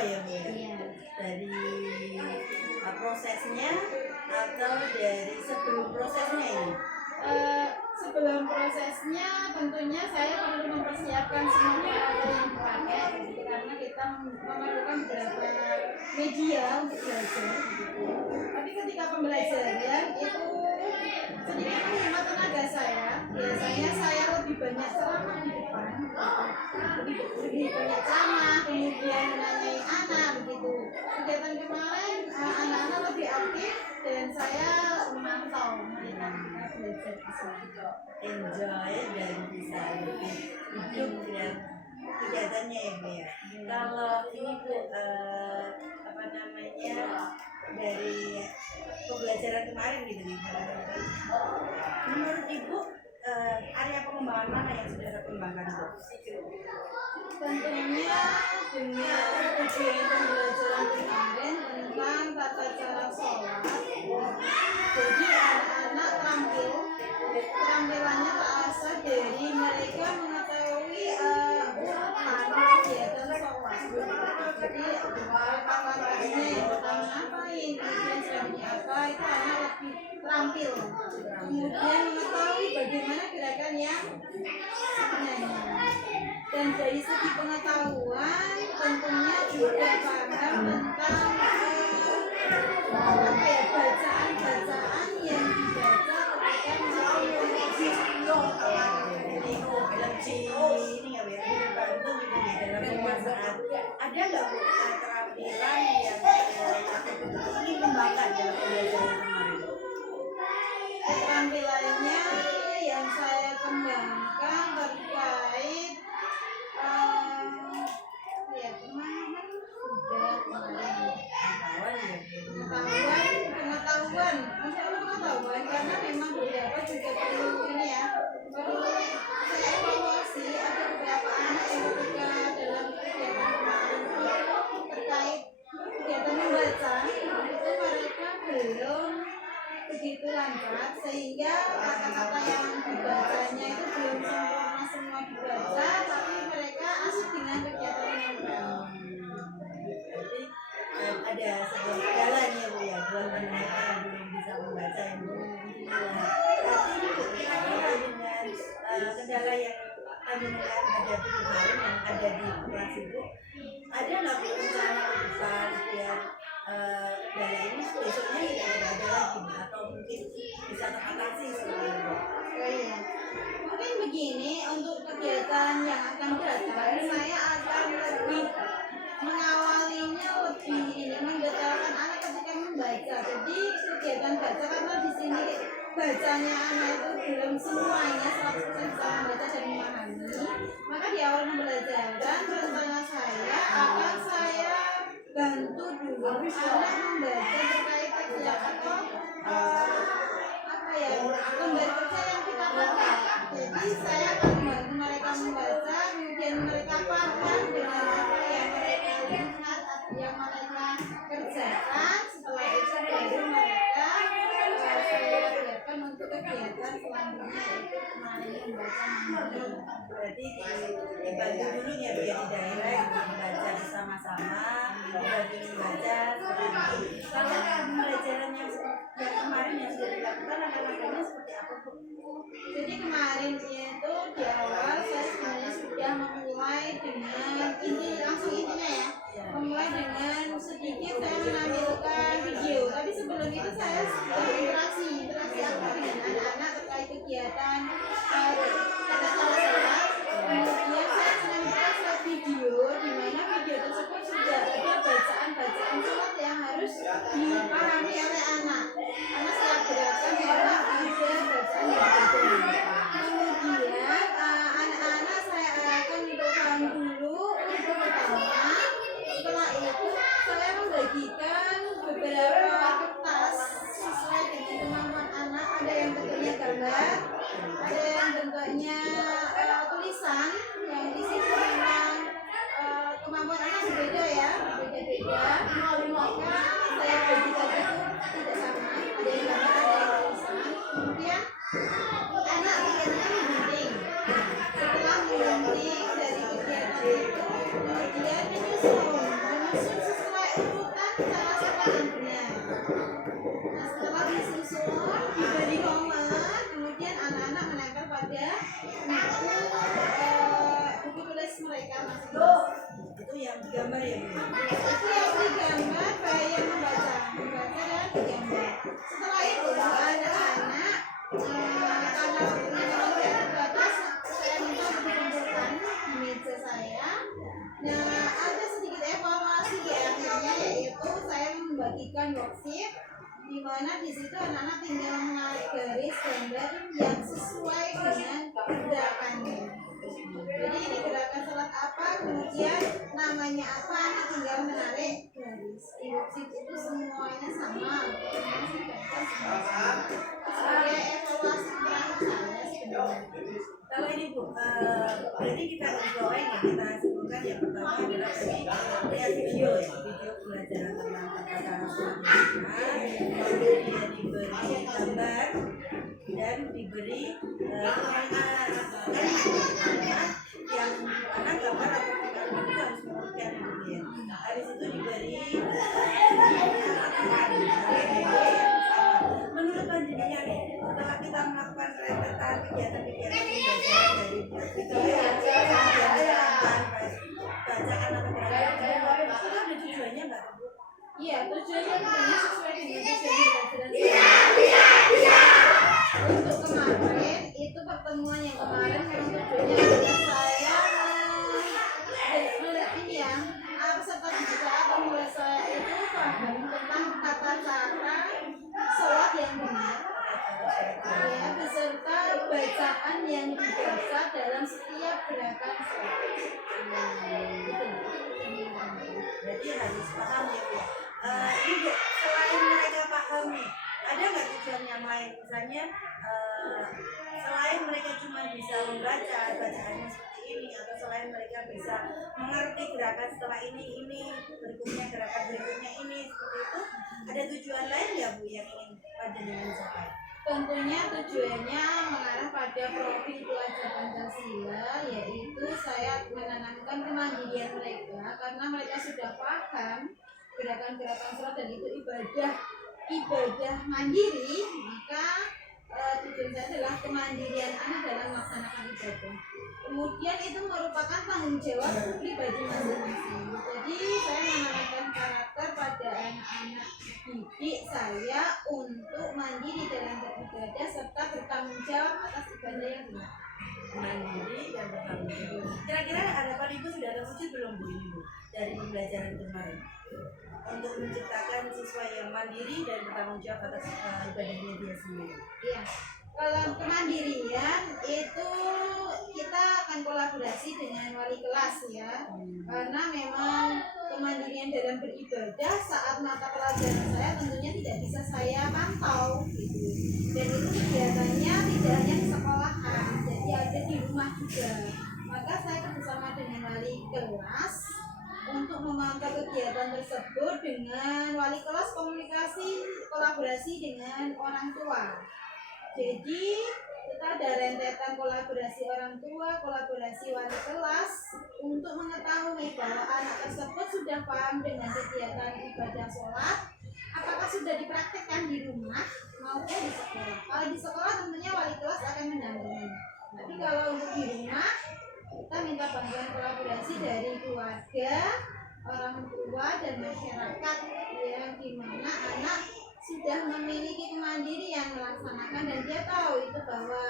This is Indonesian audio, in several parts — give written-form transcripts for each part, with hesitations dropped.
ya Bu. Iya. Dari prosesnya atau dari sebelum prosesnya ini? Sebelum prosesnya tentunya saya perlu mempersiapkan semua peralatan yang dipakai karena kita memerlukan beberapa media untuk belajar. Tapi ketika pembelajaran itu sedikit menghemat tenaga saya. Biasanya saya lebih banyak ceramah di depan, lebih banyak ceramah, kemudian menanyai anak begitu. Kegiatan kemarin anak-anak lebih aktif dan saya memantau mereka belajar di sini. Enjoy dan bisa lebih hidup dengan kegiatannya ya Bu ya. Kalau ini Bu apa namanya dari pembelajaran kemarin gitu nih, menurut Ibu area pengembangan mana yang sudah terkembangkan Bu? Tentunya dengan ujian pembelajaran kemarin tentang tata cara sholat, jadi anak-anak keterampilannya terasah dari mereka mengetahui urutan kegiatan sholat. Jadi langkah-langkahnya yang pertama ngapain, kemudian selanjutnya apa, itu anak lebih terampil. Kemudian mengetahui bagaimana gerakan yang sebenarnya. Dan dari segi pengetahuan tentunya juga paham tentang bacaan-bacaan yang dibaca ketika mengaji ini ya biar dibantu gitu ya dalam pemasaran. Ada nggak Bu keterampilan yang ingin kembangkan dalam pembelajaran kemarin? Keterampilannya yang saya kembangkan terkait ya kemarin sudah kemarin pengetahuan karena memang beberapa juga perlu ini ya, perlu saya evaluasi. Ada beberapa anak yang ketika dalam kegiatan kemarin terkait kegiatan membaca itu mereka belum begitu lancar sehingga kata-kata yang dibacanya itu belum sempurna semua dibaca, tapi mereka asik dengan kegiatan yang ada sebuah kendala nih ya Bu ya buat mereka yang belum bisa membaca yang belum berarti ini Bu kira-kira dengan kendala yang kami hadapi kemarin yang ada di kelas Ibu, ada nggak Bu rencana ke depan biar kendala ini besoknya tidak ada lagi atau mungkin bisa teratasi seperti itu? Mungkin begini, untuk kegiatan yang akan datang saya akan lebih mengawalinya lebih mendetailkan anak ketika membaca. Jadi kegiatan baca karena di sini bacanya anak itu belum semuanya 100% bisa membaca dan memahami, maka di awal pembelajaran rencana saya akan saya bantu dulu anak membaca terkait teks yang atau lembar kerja yang kita pakai. Jadi saya akan membantu mereka membaca, kemudian mereka paham dengan apa yang mereka lihat atau yang mereka kerjakan. Setelah itu baru mereka saya siapkan untuk kegiatan selanjutnya, yaitu kemarin membaca. Berarti dibantu dulu ya Bu ya di daerah yang membaca bersama-sama, dibantu membaca seperti ini. Kalau pembelajaran yang kemarin yang sudah dilakukan langkah-langkahnya seperti apa Bu? Jadi kemarin itu di awal saya sebenarnya sudah memulai dengan intinya ya, memulai dengan sedikit saya menampilkan video. Tapi sebelum itu saya sudah interaksi apa dengan anak-anak terkait kegiatan tata cara sholat. Kemudian saya menampilkan video di mana video tersebut sudah ada bacaan-bacaan sholat yang harus dipahami oleh anak. Karena setiap gerakan memang ada bacaan yang berbeda. Kemudian anak-anak saya arahkan untuk paham dulu untuk pertama. Setelah itu saya membagikan beberapa kertas sesuai dengan kemampuan anak. Ada yang bentuknya gambar, ada yang bentuknya tulisan, yang di situ memang kemampuan anak berbeda ya, beda-beda. Maka saya bagikan itu tidak sama, ada yang gambar, ada yang tulisan. Kemudian anak kegiatannya membenting. Setelah membenting dari kegiatan itu, kemudian menyusun pada buku tulis mereka masing-masing. Itu yang digambar ya Bu? Itu yang digambar, saya membaca dan digambar. Setelah itu anak-anak karena waktunya memang tidak terbatas, saya minta untuk dikumpulkan di meja saya. Nah, ada sedikit evaluasi di akhirnya, yaitu saya membagikan worksheet di mana di situ anak-anak tinggal menarik garis gambar yang sesuai dengan gerakannya. Jadi ini gerakan sholat apa, kemudian namanya apa, anak tinggal menarik garis. Di worksheet itu semuanya sama, sebagai evaluasi terakhir saya sebenarnya. Kalau ini Bu, berarti kita harus bawain ya, kita sebutkan yang pertama adalah tadi lihat video ya, video pelajaran tentang kata kemudian diberi gambar dan diberi yang anak gambar atau kita harus mengerti kemudian habis itu diberi menurut panjenengan nih, setelah kita melakukan rentetan kegiatan-kegiatan pembelajaran dari bacaan atau pelajaran itu ada tujuannya nggak Bu? Iya, tujuannya sebenarnya sesuai dengan tujuan pelajaran. Untuk kemarin itu pertemuan yang kemarin memang tujuannya adalah saya melihat ini ya, peserta didik atau murid saya itu paham tentang tata cara sholat yang benar, ya, beserta bacaan yang dibaca dalam setiap gerakan sholat. Berarti harus paham ya Bu. Ini selain mereka paham nih, ada nggak tujuan yang lain? Misalnya selain mereka cuma bisa membaca bacaannya seperti ini, atau selain mereka bisa mengerti gerakan setelah ini berikutnya gerakan berikutnya ini seperti itu, ada tujuan lain ya Bu yang ingin panjenengan capai? Tentunya tujuannya mengarah pada profil pelajar Pancasila, yaitu saya menanamkan kemandirian mereka karena mereka sudah paham gerakan-gerakan sholat dan itu ibadah mandiri, maka tujuan saya adalah kemandirian anak dalam melaksanakan ibadah. Kemudian itu merupakan tanggung jawab pribadi masing-masing. Jadi saya menanamkan karakter pada anak-anak didik saya untuk mandiri dalam beribadah serta bertanggung jawab atas ibadah yang benar. Mandiri dan bertanggung jawab. Kira-kira harapan Ibu sudah terwujud belum Bu ini Bu dari pembelajaran kemarin untuk menciptakan siswa yang mandiri dan bertanggung jawab atas ibadahnya dia sendiri? Iya. Kalau kemandirian itu kita akan kolaborasi dengan wali kelas ya, karena memang kemandirian dalam beribadah saat mata pelajaran saya tentunya tidak bisa saya pantau gitu. Dan itu kegiatannya tidak hanya di sekolahan, jadi ada di rumah juga. Maka saya bersama dengan wali kelas untuk memantau kegiatan tersebut dengan wali kelas, kolaborasi dengan orang tua. Jadi kita ada rentetan kolaborasi orang tua, kolaborasi wali kelas untuk mengetahui bahwa anak tersebut sudah paham dengan kegiatan ibadah sholat, apakah sudah dipraktekkan di rumah maupun di sekolah. Kalau di sekolah tentunya wali kelas akan mendampingi. Tapi kalau untuk di rumah kita minta bantuan kolaborasi dari keluarga, orang tua dan masyarakat, yang dimana anak sudah memiliki kemandirian melaksanakan dan dia tahu itu bahwa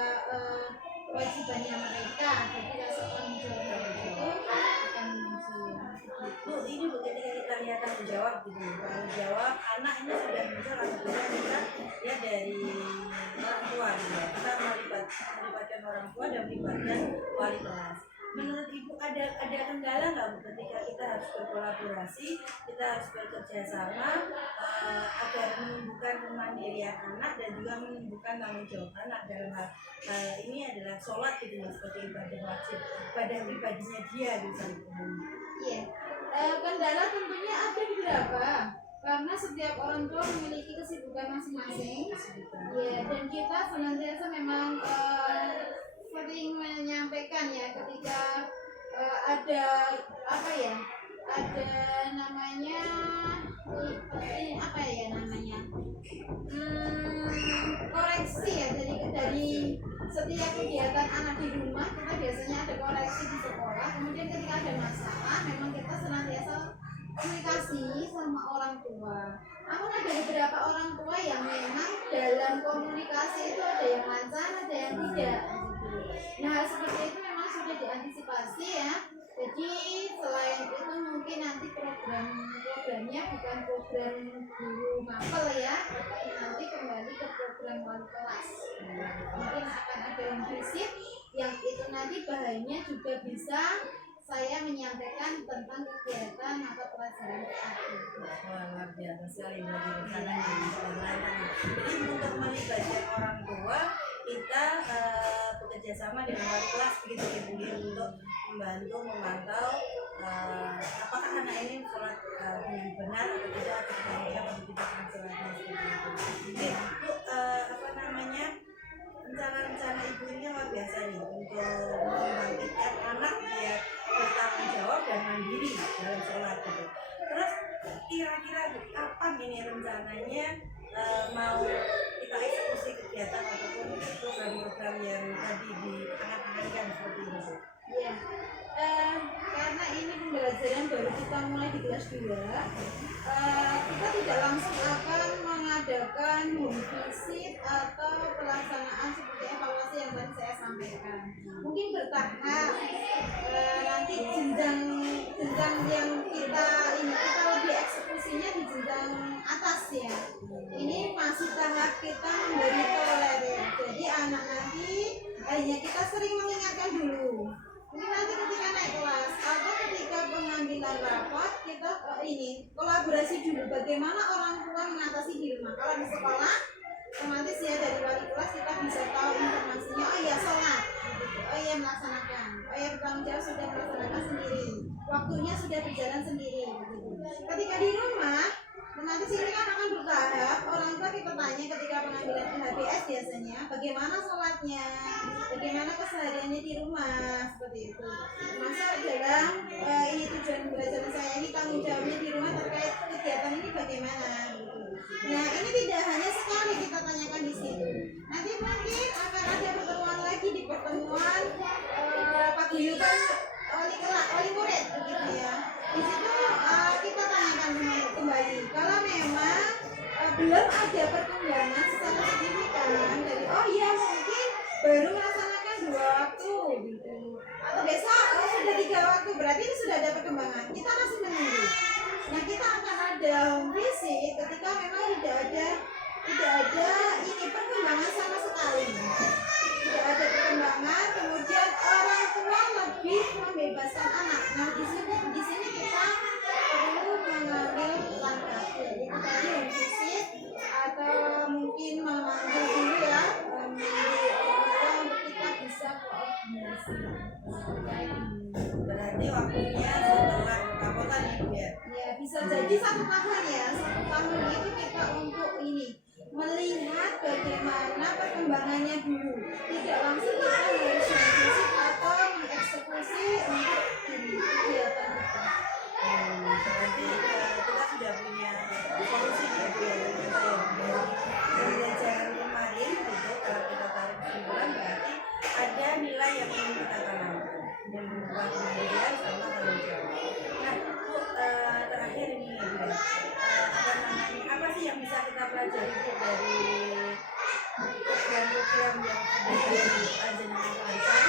kewajibannya mereka, jadi rasa tanggung jawab itu akan muncul. Bu, ini Bu, ketika kita lihat tanggung jawab gitu, tanggung jawab anak ini sudah muncul apabila kita lihat dari orang tua gitu. Kita melibatkan orang tua dan melibatkan wali kelas. Menurut Ibu ada kendala nggak Bu ketika kita harus berkolaborasi, kita harus bekerja sama agar menumbuhkan kemandirian anak dan juga menumbuhkan tanggung jawab anak dalam hal ini adalah sholat gitu ya, sebagai ibadah wajib, ibadah pribadinya dia gitu. Iya, kendala tentunya ada beberapa karena setiap orang tua memiliki kesibukan masing-masing. Ya, dan kita senantiasa memang sering menyampaikan ya ketika ada apa ya, ada namanya apa ya namanya koreksi ya dari setiap kegiatan anak di rumah kita biasanya ada koreksi di sekolah, kemudian ketika ada masalah memang kita senantiasa komunikasi sama orang tua. Namun ada beberapa orang tua yang memang dalam komunikasi itu ada yang lancar, ada yang tidak. Nah, hal seperti itu memang sudah diantisipasi ya. Jadi selain itu mungkin nanti programnya bukan program guru mapel ya, tapi nanti kembali ke program wali kelas. Mungkin akan ada yang visit yang itu nanti bahannya juga bisa saya menyampaikan tentang kegiatan atau pelajaran PAT. Wah, luar biasa sekali bagi rencananya. Jadi untuk melibatkan orang tua kita bekerja sama dengan wali kelas begitu ya mungkin untuk membantu memantau apakah anak ini sholat dengan benar atau tidak ketika mereka menunjukkan sholatnya seperti itu. Jadi itu apa namanya rencana-rencana ibu ini luar biasa nih untuk membangkitkan anak biar bertanggung jawab dan mandiri dalam sholat gitu. Terus kira-kira kapan ini rencananya mau kita eksekusi kegiatan ataupun program-program yang tadi diangan-angankan seperti ini? Ya, karena ini pembelajaran baru kita mulai di kelas 2, kita tidak langsung akan mengadakan home visit atau pelaksanaan seperti evaluasi yang tadi saya sampaikan. Mungkin bertahap, nanti jenjang yang kita lebih eksekusinya di jenjang atas ya. Ini masih tahap kita memberi tolerir. Jadi anak nanti hanya kita sering mengingatkan dulu. Ini nanti ketika naik kelas atau ketika pengambilan rapat kita ini kolaborasi dulu bagaimana orang tua mengatasi di rumah. Kalau di sekolah otomatis ya dari wali kelas kita bisa tahu informasinya, oh iya sholat gitu. Oh iya melaksanakan, oh iya bertanggung jawab sudah melaksanakan sendiri, waktunya sudah berjalan sendiri gitu. Ketika di rumah nanti sini kan akan bertahap, orang tua kita tanya ketika pengambilan PHBS biasanya bagaimana sholatnya, bagaimana kesehariannya di rumah seperti itu. Masuk dalam ini tujuan belajar saya ini tanggung jawabnya di rumah terkait kegiatan ini bagaimana gitu. Nah ini tidak hanya sekali kita tanyakan di situ. Nanti mungkin akan ada pertemuan lagi di pertemuan paguyuban wali murid begitu ya. Di situ kita tanyakan kembali kalau memang belum ada perkembangan secara signifikan dari oh iya mungkin baru melaksanakan 2 waktu gitu atau besok sudah 3 waktu berarti ini sudah ada perkembangan, kita masih menunggu. Nah kita akan ada home visit ketika memang tidak ada ini perkembangan sama sekali, tidak ada perkembangan, kemudian orang tua lebih membebaskan anak. Nah di sini kita perlu mengambil langkah yaitu tadi home visit atau mungkin memanggil dulu ya memanggil orang tua untuk kita bisa koordinasi. Berarti waktunya setelah perabotan ibu ya? Ya bisa jadi 1 tahun ya, 1 tahun itu kita untuk ini melihat bagaimana perkembangannya dulu, tidak langsung kita harus mengeksekusi atau mengeksekusi untuk ini kegiatan kita. Berarti kita sudah punya solusi ya Bu ya dari pelajaran kemarin gitu. Kalau kita tarik kesimpulan berarti ada nilai yang ingin kita tanamkan dan membuat kemandirian sama tanggung jawab. Nah Bu, terakhir ini ya Bu, apa sih yang bisa kita pelajari Bu dari program-program yang sudah dijenengan lakukan,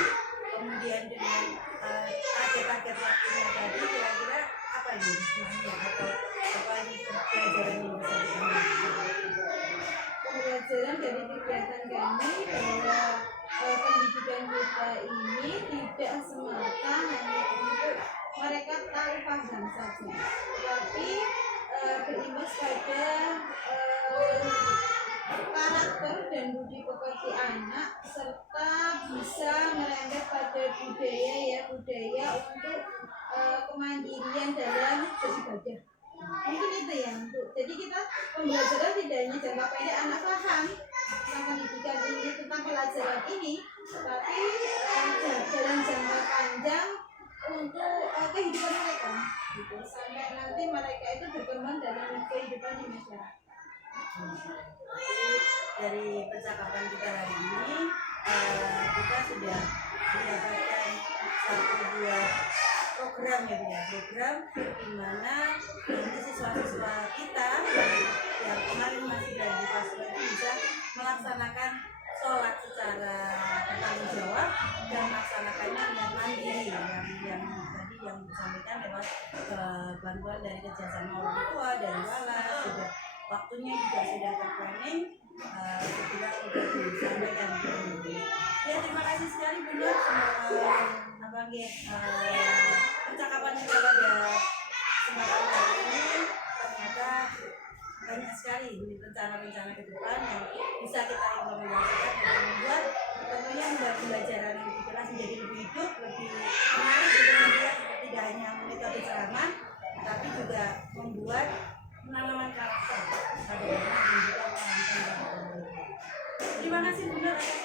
kemudian dengan target-target waktunya tadi, kira-kira apa nih fungsinya atau apa ini pelajaran yang bisa diambil? Pembelajaran dari kegiatan kami bahwa pendidikan kita ini tidak semata hanya untuk mereka tahu paham saja, tapi berimbas pada karakter dan budi pekerti anak serta bisa merembet pada budaya untuk kemandirian dalam beribadah. Mungkin itu ya untuk jadi kita pembelajaran tidak hanya jangka pendek anak paham tentang pendidikan ini tentang pelajaran ini, tapi dalam jangka panjang untuk kehidupan mereka gitu, sampai nanti mereka itu berkembang dalam kehidupan di masyarakat. Jadi dari percakapan kita hari ini sudah mendapatkan satu buah program ya Bu ya, program di mana nanti siswa-siswa kita yang kemarin masih berada di kelas 2 itu bisa melaksanakan sholat secara bertanggung jawab dan melaksanakannya dengan mandiri yang tadi yang disampaikan lewat bantuan dari kerjasama orang tua, dari Walas, juga waktunya juga sudah terplanning, sudah disampaikan. Ya terima kasih sekali Bunda percakapan kita pada kesempatan kali ini. Ternyata banyak sekali rencana-rencana ke depan yang bisa kita implementasikan dan membuat tentunya pembelajaran di kelas menjadi lebih hidup, lebih menarik untuk melihat tidak hanya metode ceramah, tapi juga membuat penanaman karakter pada anak dan juga penanaman karakter. Terima kasih Bunda atas